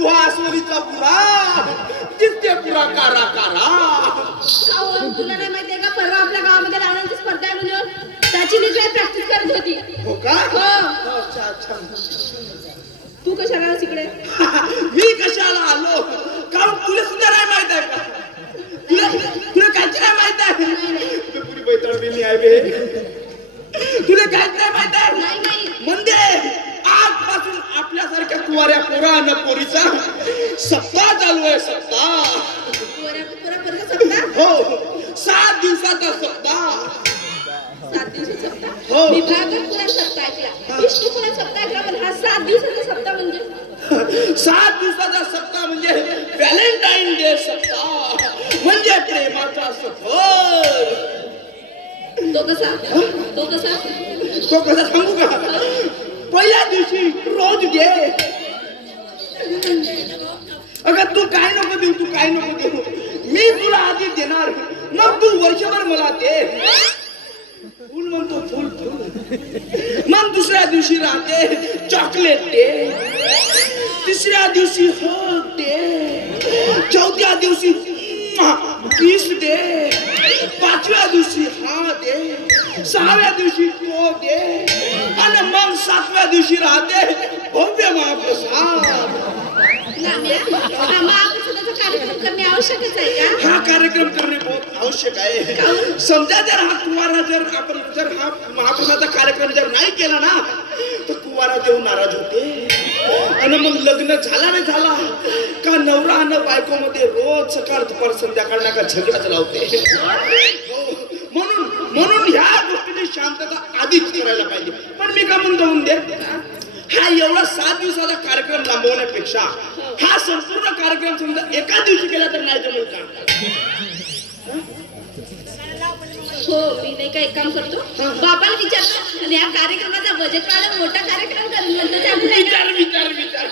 तू हा सोनीचा पुरा जिथे पुरा कारा कारा. तुला नाही माहितीये का परवा आपल्या गावामध्ये लावण्याची स्पर्धा आहे म्हणून त्याची मी काय प्रॅक्टिस करत होती. हो का? हो. अच्छा अच्छा. तू कशाला आलास इकडे? मी कशाला आलो? कारण तुला सुद्धा नाही माहित आहे का? तुला तुला काहीच नाही माहित आहे. पुरी बैतरणी आहे बे. तुला काहीच नाही माहित आहे. नाही म्हणजे आजपासून आपल्यासारख्या कुवाऱ्या पोरा न पोरीचा सप्ताह चालू आहे. सप्ताह. हो 7 दिवसाचा सप्ताह. 7 दिवसाचा सप्ताह. हो. मी भागवत पुराण सप्ताह ऐकला, विष्णू पुराण सप्ताह ऐकला, पण हा 7 दिवसाचा सप्ताह म्हणजे 7 दिवसाचा सप्ताह म्हणजे व्हॅलेंटाईन डे सप्ताह म्हणजे प्रेमाचा सफर. तो कसा तो कसा सांगू का? पहिल्या दिवशी रोज दे. अगं तू काय नको देऊ, तू काय नको देऊ, मी तुला आधी देणार, मग तू वर्षभर मला दे. फुल म्हणतो फुल फुल. मग दुसऱ्या दिवशी राहते चॉकलेट दे, तिसऱ्या दिवशी हग दे, चौथ्या दिवशी किस दे, 5व्या दिवशी हा दे, 6व्या दिवशी तो दे, आणि मग 7व्या दिवशी राहते भव्य महाप्रसाद. कार्यक्रम करणे आवश्यकच आहे का? हा कार्यक्रम करणे बहुत आवश्यक आहे. समजा जर हा कुवारा जर हा महाप्रसादाचा कार्यक्रम जर नाही केला ना तर कुवारा देव नाराज होते. आणि मग लग्न झाला नाही झाला का नवरा आणि बायको मध्ये रोज सकाळ दुपार संध्याकाळ नका झगडाच लावते. म्हणून ह्या गोष्टीची शांतता आधीच करायला पाहिजे. पण मी का म्हणून दे हा एवढा 7 दिवसाचा कार्यक्रम लांबवण्यापेक्षा हा संपूर्ण कार्यक्रम समजा एका दिवशी केला तर नाही जमेल का? हो मी नाही का एक काम करतो, बाबाला विचारतो आणि या कार्यक्रमाचा बजेट वाढव, मोठा कार्यक्रम करून म्हणतो. विचार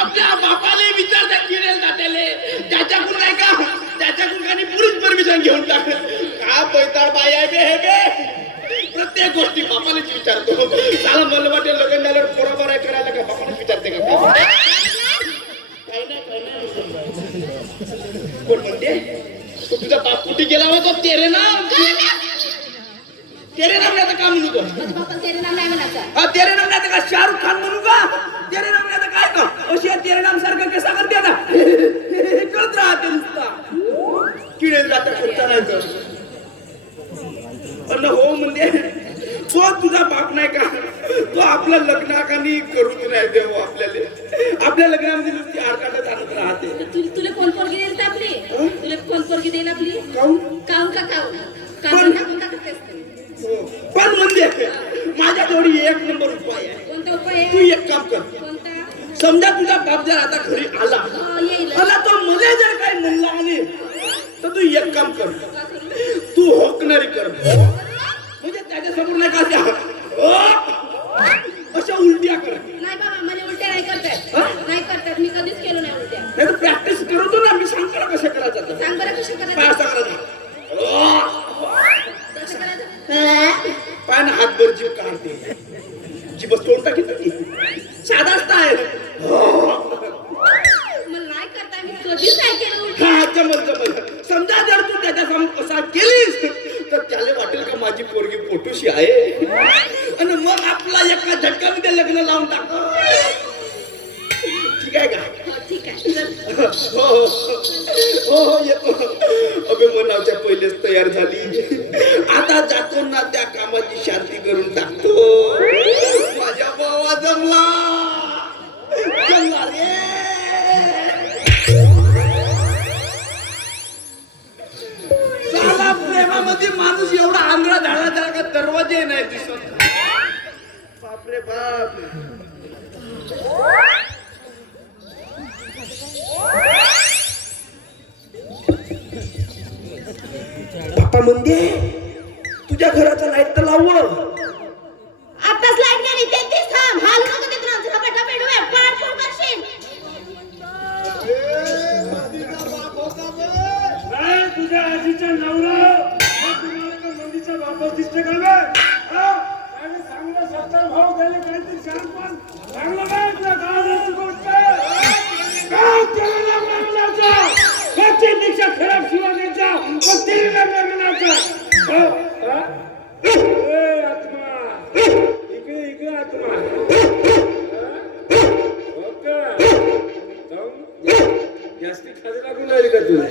आपल्या बापाले विचारता किडेल जातेले त्याच्याकडून नाही का, त्याच्याकडून काही पुरीच परमिशन घेऊन टाकल का? पैताळ बाई आहे बे हे बे. प्रत्येक गोष्टी बापानेच विचारतो. चला मला वाटेल लग्न झाल्यावर बरोबर आहे करायला का बापानेच विचारते का? काही नाही कोण म्हणते तो तुझा बाप कुठे गेला होता? तेरे नाम नाही आता का म्हणू तो? तेरे नाम नाही म्हणायचं. हा तेरे नाम नाही का शाहरुख खान म्हणू का? तेरे नाम नाही काय का अशी तेरे नाम सारखं कसा करते आता कळत राहते नुसता किडे जाता करता नाही तर. हो म्हणजे तो तुझा बाप नाही का? तो आपल्या लग्नाकानी करूच नाही देव आपल्या लग्नामध्ये नुसती आडकाठा चालत राहते. तुला कोण पोरगी देईल आपली? तुला कोण पोरगी देईल आपली? काऊन पण म्हणजे माझ्या जोडी एक नंबर उपाय आहे. कोणता उपाय आहे? तू एक काम कर. कोणता? समजा तुझा बाप जर आता घरी आला तो मला जर काही म्हणला आले तर तू एक काम कर, तू होकणारी कर. म्हणजे त्याच्यासमोर नाही का अशा उलट्या कर. नाही बाबा मला उलट्या नाही करतात. मी कधीच केलो नाही उलट्या. नाही तर प्रॅक्टिस करतो ना मी, सांगतो ना कसं करायचं. सांग बरं कसं काय करायचं? असं करायचं पाय ना हातभर जीव काढते, जीव तोंड टाकी साधा असता आहे. मला नाही करता, मी कधीच नाही केलं उलट्या. हा जमल. समजा जर तू त्याच्या समोर असा केलीस तर त्याला वाटेल का माझी पोरगी पोटूशी आहे आणि मग आपला एका झटकामध्ये लग्न लावून टाक. ठीक आहे का? ठीक आहे. हो येतो. अबे मनाच्या पहिलेच तयार झाली, आता जातो ना त्या कामाची शांती करून टाकतो. माझ्या भावा जमला रे. साला प्रेमामध्ये माणूस एवढा आंधळा झाला का दरवाजे नाही दिसत. बापरे बाप. बाप्पा म्हणजे तुझ्या घराचा लाईट तर लावलं. आताच लाईट गेली. ते थांब. हाल नको ते त्रास झपाटा पेडवे पाड फोड करशील. काय तुझ्या आजीचा नवरा तुम्हाला मंदीचा वापस दिसते का बे? चांगलं सत्तर भाव गेले काहीतरी सांग. पण चांगलं काय तुला गावाची गोष्ट त्याच्यापेक्षा खराब शिवा द्यायचा मग तिला म्हणायचा आत्मा इकडे इकडे आत्मा जास्ती खाज लागून राहिली का तुला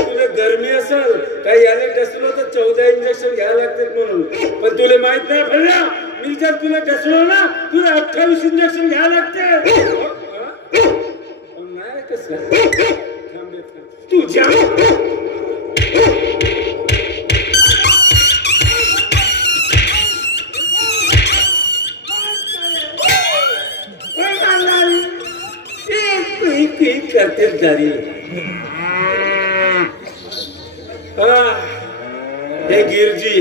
तुला गरमी असेल काही याने डसलो तर 14 इंजेक्शन घ्यायला लागतात म्हणून पण तुला माहित नाही भरल्या मी जर तुला डसलो ना तुला 28 इंजेक्शन घ्यायला लागते नाही कसं तुझ्या करते दारी हे गिरजी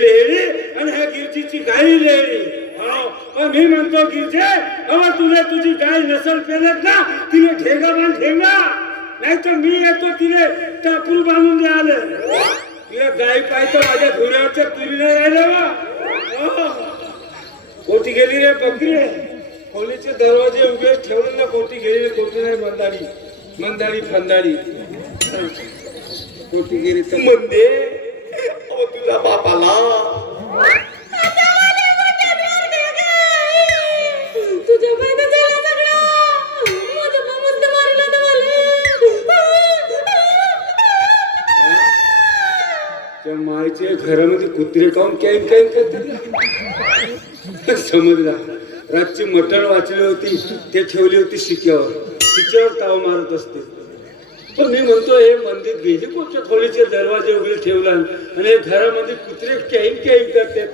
लेडी आणि ह्या गिरजीची गाई लेडी मी म्हणतो गिरजे अहो तुला तुझी गाय नसल पेलत ना तिने ठेंगा बांध ठेंगा नाही तर मी येतो तिने टापूर बांधून द्यायला तिला गाय पाहिजे माझ्या धुऱ्यावरच्या तुरीने राहिलं कोटी गेली रे बकरी खोलीचे दरवाजे उभे ठेवून ना कोटी गेली कोटी नाही मंदारी फंदारी कोटी गेली तर मंदे ओ तुझ्या बापाला तुझ्या बायका झाला सगळं माझ्या मस्त मारला त्या मायचे घरामध्ये कुत्रे काऊन कॅन कॅन करतात समजला रातची मटण वाचली होती ते ठेवली होती शिक्यावर तिच्यावर ताव मारत असते पण मी म्हणतो हे मंदिर गेली कोणत्या खोलीचे दरवाजे वगैरे ठेवला आणि हे घरामध्ये कुत्रे कॅन कॅन करते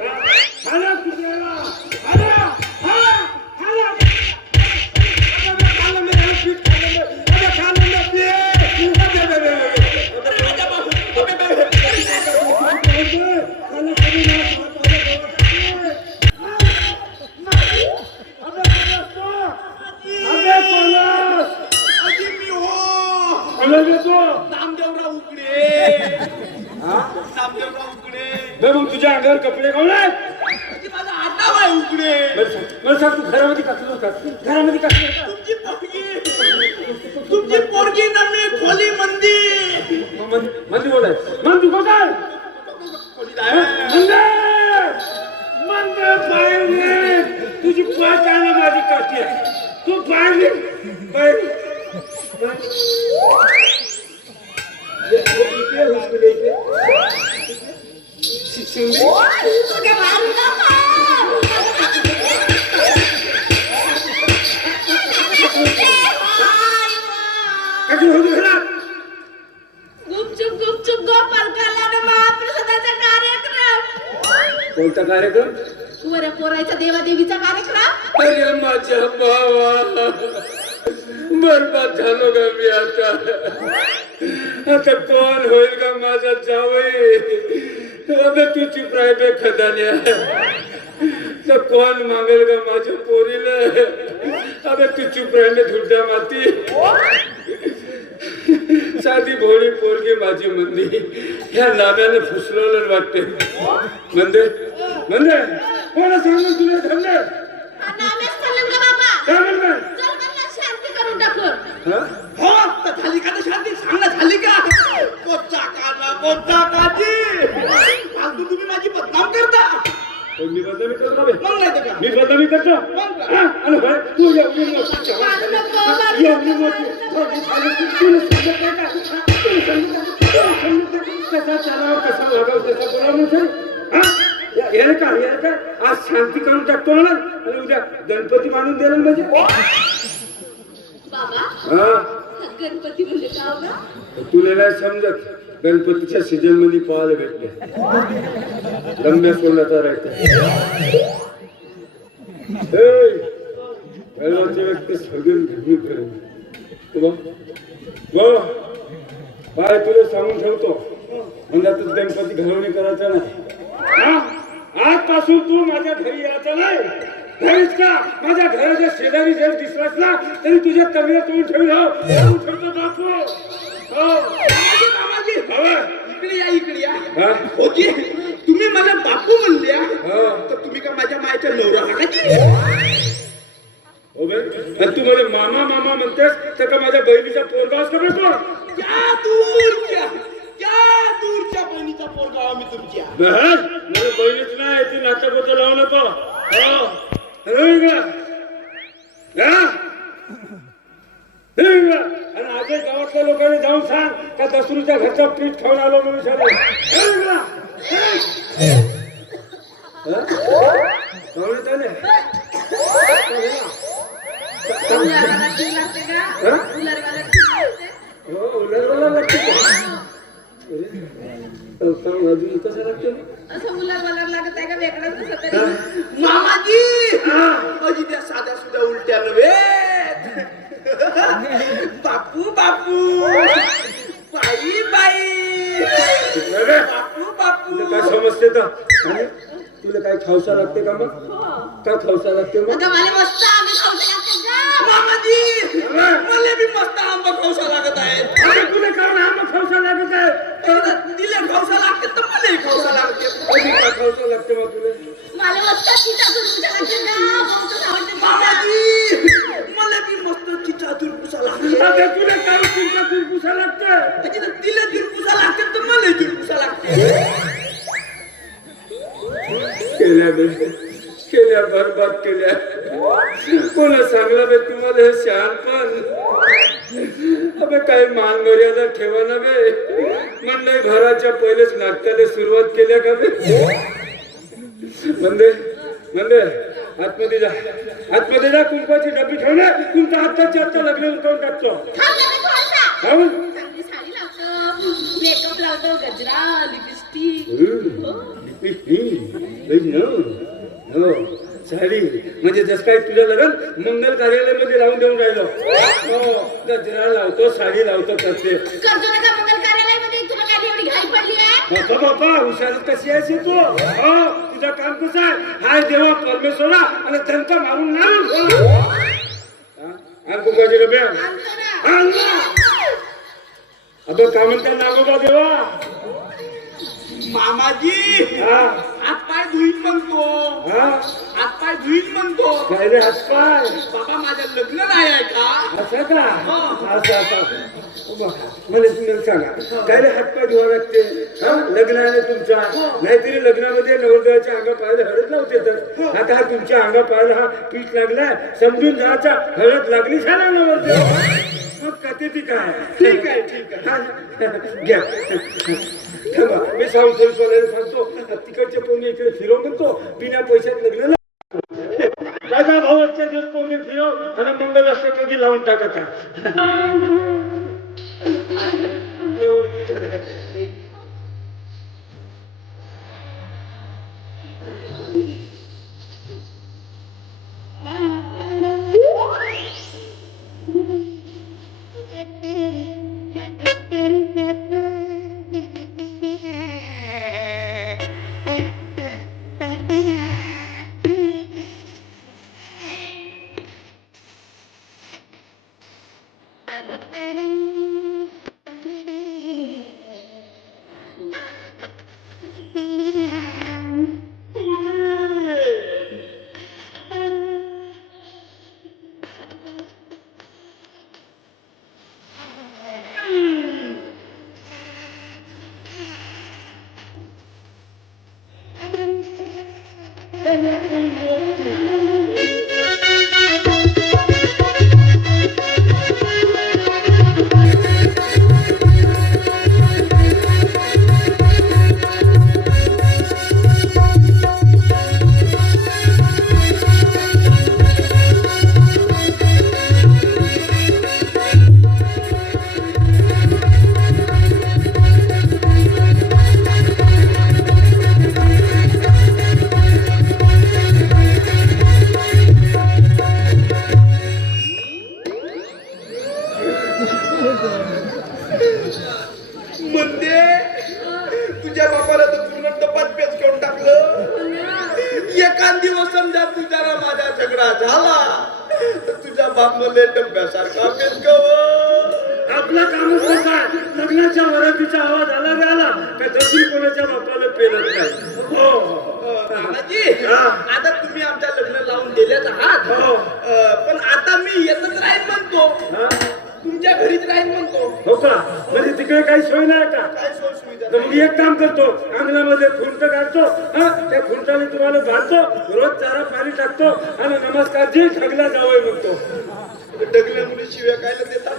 तुझ्या अंगावर कपडे कोण आहेत माझा आडनाव आहे उकडे मला सांग तू घरामध्ये कसं होतात घरामध्ये कसं तुमची पोरगी ना मी खोली मंदी बोलाय मंदी बोलाय तुझी पाच आहे ना माझी काठी आहे तू पाहिजे गुपचूप गोपाल कल्याण महाप्रसादाचा कार्यक्रम कोणता कार्यक्रम वऱ्या पोरायचा देवादेवीचा कार्यक्रम अरे माझ्या भावा बरबाद झालो ग मी आता कोण होईल का माझा जावई अबे तू चुप राह बे खदान्या तर कोण मागेल का माझ्या पोरीला अबे तू चुप राह बे धुड्डा माती साधी भोळी पोरगी माझी मंदी ह्या नाम्याने फुसलवलं वाटते मंदे कोणा सांगून तुला धरलं काय म्हणणार शांती करून टाकून हो तर झाली का तर शांती सांग ना झाली का कोणता काजी फालतू तुम्ही माझी बदनाम करता मी बदनामी करतो मग नाही तर का मी बदनामी करतो आणि भाई तू एवढी कसा चालावं कसा वागावं कसा बोलावं याने का आज शांती करून टाकतो ना आणि उद्या गणपती मानून देणार म्हणजे बाबा गणपती म्हणजे का होगा तुला नाही समजत गणपतीच्या सीजन मध्ये पाहायला भेटले लंब्या सोलाचा राहते व्यक्ती सगळं घेऊन करेल काय तुला सांगून ठेवतो म्हणजे तू गणपती घालवणी करायचा नाही आजपासून तू माझ्या घरी यायचा नाही घरीच का माझ्या घराच्या शेजारी जर दिसलास ना तरी तुझ्या तब्येत तोंड ठेवतो बापू इकडे या होती तुम्ही मला बापू म्हणल्या तर तुम्ही का माझ्या मायच्या नवरा हो बे आणि तू मला मामा मामा म्हणतेस तर का माझ्या बहिणीचा पोरगा असतो का तो? त्या दूरच्या बहिणीचा पोरगा आम्ही तुमच्या. बस मला बहिणीच नाही ती नाटक लावू नको. आणि आजही गावातल्या लोकांनी जाऊन सांग का दसरूच्या घरचा पीठ खाऊन आलो म्हणून सांग. उलारवाला जीव लागते का? उलारवाला जीव लागते? कसं लागतं असं उलारवाला लागत आहे का वेगळंच कसं तरी? मामाजी अजी त्या साध्या सुद्धा उलट्या नव्हे. बापू बापू बाई बाई बापू बापू. काय समजते तर तुला काय खावसा लागते का मग? काय खावसा लागते मग? अगं मला मस्त आम्ही खाऊ शकतो का? मामाजी मला बी मस्त आंबा खाऊसा लागत आहे. अरे तुला कारण आम्हाला खावसा लागत आहे. तिला खाऊसा लागते तर मलाही खाऊसा लागते. काय खावसा लागते मग तुला? मला मस्त चिता तुमच्या लागते का? बहुत आवडते मामाजी मला बी मस्त चिचा तुरपुसा लागते. अरे तुला काय चिंता तुरपुसा लागते? तिला तुरपुसा लागते तर मलाही तुरपुसा लागते. केल्या बरबाद केल्या. कोणा सांगला बे तुम्हाला हे शहाणपण? अबे काही मान मर्यादा ठेवा ना बे. म्हणलं घराच्या पहिलेच नाटकाला सुरुवात केल्या का बे? म्हणले म्हणले आतमध्ये जा आतमध्ये जा. कुंकवाची डबी ठेवणे तुमचा आत्ताच्या आत्ता लग्न उठवून टाकतो. चांगली साडी लावतो, मेकअप लावतो, गजरा, लिपस्टिक. साडी म्हणजे जस काय तुझं लग्न मंगल कार्यालयामध्ये लावून देऊन राहिलो. गजरा लावतो, साडी लावतो करते. करतो ना का मंगल कार्यालयामध्ये? तुला काय एवढी घाई पडली आहे? बापा बापा हुशार कशी आहेस तू? तुझं काम कसं आहे? हाय देवा परमेश्वरा आणि त्यांचा मारून नाही कुंकाची डब्या आणतो ना. अगं काय म्हणतात नागोबा देवा? मामाजी हात पाय धुईन म्हणतो. हात पाय धुईन म्हणतो. काय रे हातपाय? बाबा माझं लग्न नाही आहे का? असं का? असं मला तुम्हाला सांगा काय रे हातपाय धुवा लागते? लग्न आहे तुमचा. नाहीतरी लग्नामध्ये नवरदेवाच्या अंगा पायाला हळद लावते. तर आता हा तुमच्या अंगा पायाला हा पीठ लागलाय समजून जायचा. हळद लागली झाला नवरदेव. मग कथे ती काय? ठीक आहे ठीक आहे. घ्या थांबा मी सांगतो तिकडचे कोणी इकडे फिरव म्हणतो बिना पैशात लग्न दादा भाऊच्या दिवस कोणी फिरव आणि मंगल असं कधी लावून टाकत म्हणते तुझ्या बापाला तर पूर्ण टपात पेच करून टाकलं. एखाद दिवस समजा तुझ्या माझा झगडा झाला तर तुझा बाप मला टप्प्यासारखा पेच कव. आपला कामच कसा आहे? लग्नाच्या वरातीचा आवाज आला रे आला का दर्शन कोणाच्या बापाला पेरत नाही. मामाजी आता तुम्ही आमच्या लग्न लावून दिलेच आहात. पण आता मी काही सोय नाही का? काय सोय सुविधा तर मग एक काम करतो, अंगणामध्ये खुंट काढतो, हा त्या खुंटाने तुम्हाला बांधतो, रोज चारा पाणी टाकतो आणि नमस्कार जी ठगला जावं म्हणतो. डगल्या मुली शिव्या खायला देतात.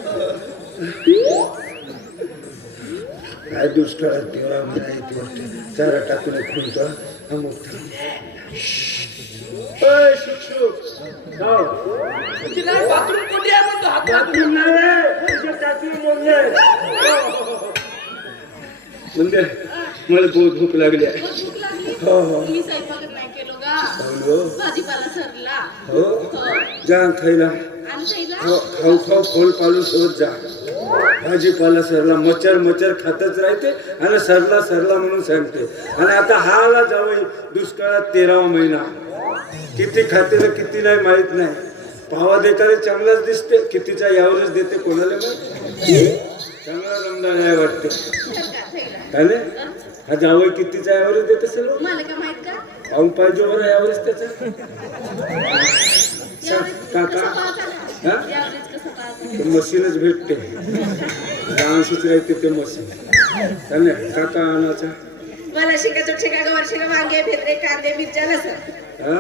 काय दुष्काळात तेव्हा म्हणायची चारा टाकून खुंट शिक्षक बाथरूम कोणी आहे म्हणतो हात बाथरूम नाही टाकी बोलले म्हणजे मला बहुत भूक लागली आहे. भूक लागली हो हो मी स्वयंपाकच नाही केलो गा. हो भाजीपाला सरला. हो हो जा खायला आणि खायला खाऊ खाऊ खोल पालून सोबत जा. भाजीपाला सरला मच्छर मच्छर खातच राहते आणि सरला सरला म्हणून सांगते. आणि आता हा आला जावई दुष्काळात 13वा महिना. किती खाते तर किती नाही माहित नाही. पावा देताना चांगलाच दिसते, कितीचा यावरच देते कोणाला माहित. चांगला रमदा नाही वाटते खायला. हा जावई कितीचा यावरच देत असेल. मला काय माहित का? पाहून पाहिजे बरं यावरच त्याचा. काका हा मशीनच भेटते डान्सच राहते ते मशीन. काका आणायचा मला शिका गवार वांगे भेद्रे कांदे मिरच्या लसण. हा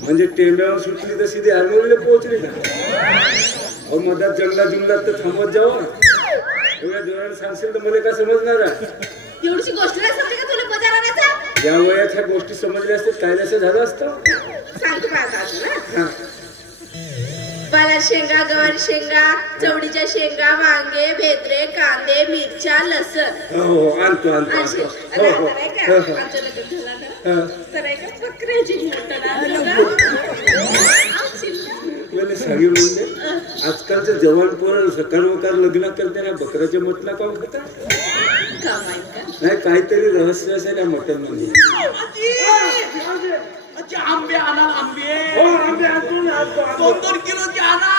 म्हणजे टेंब्यावर सुटली तर सीधी हार्मोनीला पोहोचली का? अहो मधात जंगला जुंगलात तर थांबत जावं. एवढ्या जोराने सांगशील तर मला काय समजणार आहे? एवढीशी गोष्ट नाही समजे का तुला बाजार आणायचा? या वयात ह्या गोष्टी समजल्या असतात काय असं झालं असतं. सांगतो का आता अजून, हा? हा पाला शेंगा गवार शेंगा चवडीच्या शेंगा वांगे भेद्रे कांदे मिरच्या लसण. हो हो आणतो आणतो असे आणतो. हो हो आता नाही हो का हो आमचं लग्न झालं ना हा. तर आहे का बकऱ्याची मटण आणलं का? मला सांगी म्हणले आजकालचं जवान पोरं सकाळ वकार लग्न करते ना बकऱ्याचे मटणा काऊन खातात? का माहित का? नाही काहीतरी रहस्य असेल या मटण मध्ये. आंबे आणा आंबे. हो आंबे आणतो ना आणतो 2-2 किलोचे आणा.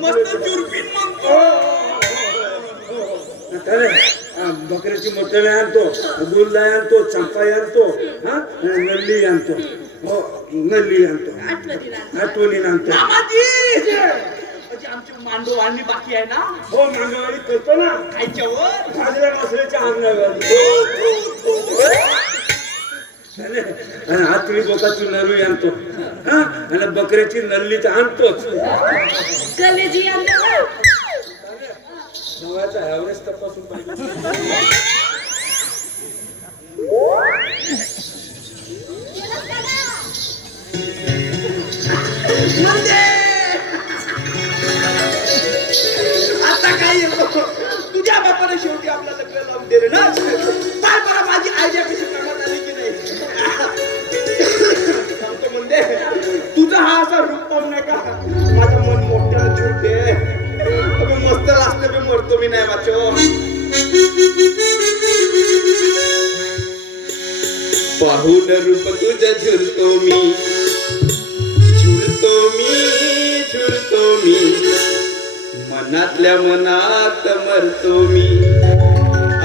मस्त चुरपीन म्हणतो. बकऱ्याची मटण आणतो गुलदाय आणतो चंपाई आणतो हा नल्ली आणतो. हो नल्ली आणतो आठवणी आणतो. आमची मांडवानी बाकी आहे ना. हो मांगवाडी करतो ना खायच्यावर भाजल्या मसल्याच्या अंगावर. आणि आतली बोकाची नरवी आणतो हा आणि बकऱ्याची नल्ली तर आणतोच. कलेजी आणलं नवाचा ॲव्हरेज तपासून पाहिजे. आता काय येतो तुझ्या बापाने शेवटी आपला लग्न लावून दिलं ना. काय बरं माझी आयडिया कशी करण्यात आली की नाही सांगतो म्हणते. तुझा हा असा रूप पाहून नाही का माझं मन मोठ्यानं छुटते. मस्त लागतं मी मरतो मी नाही वाचो. पाहून रूप तुझं झुलतो मी मनातल्या मनात मरतो मी.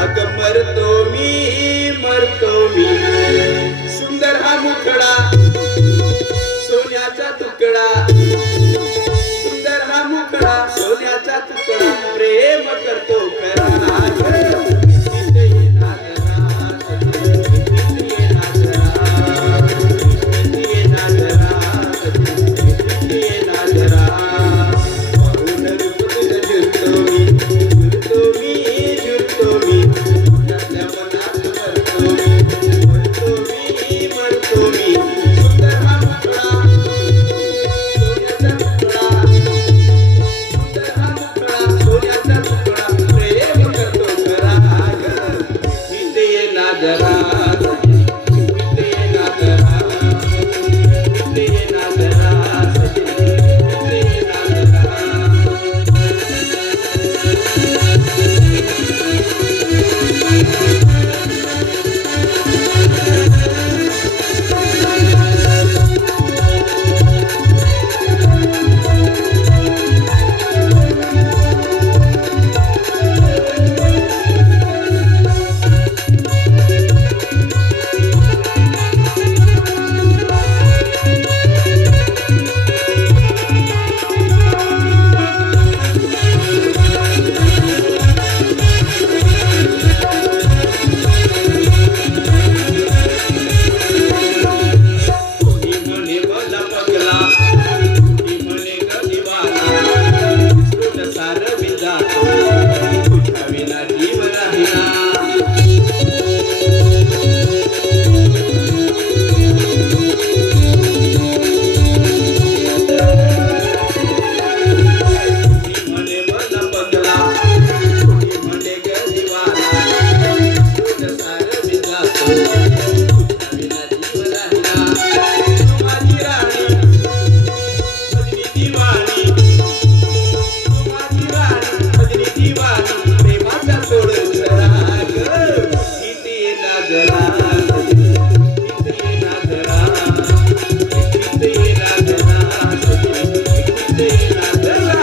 अग मरतो मी सुंदर हा मुखडा सोन्याचा तुकडा. सुंदर हा मुखडा सोन्याचा तुकडा प्रेम करतो करा. झुलतो राहिना म्हणे मन बदला म्हणे ग दिवाना सार विजातो विना जीव राहिना तू माझी राणी भजनी दिवाणी तू माझी राणी भजनी दिवाणी प्रेमाचा सोड राग किती नाजरा किती नाजरा किती नाजरा किती नाजरा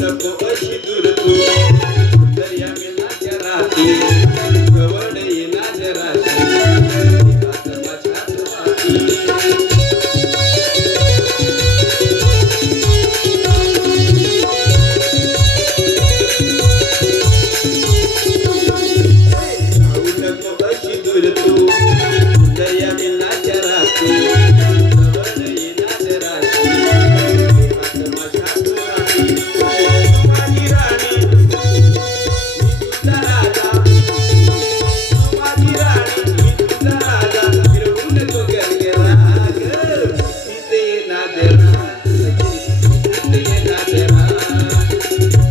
नको अशी दूर तू दर्या मिलाच्या राती गवड येना जराशी माझ्या वाटी जाऊ नको अशी दूर तू दर्या मिलाच्या राती गवड येना जराशी माझ्या वाटी माझी राणी मी तुझा राजा माझी राणी मी तुझा राजा फिरवून तो गरगराग किती नाजरा किती नाजरा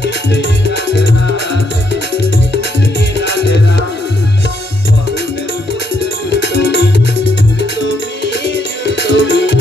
किती नाजरा किती नाजरा पाहून रुजतो मी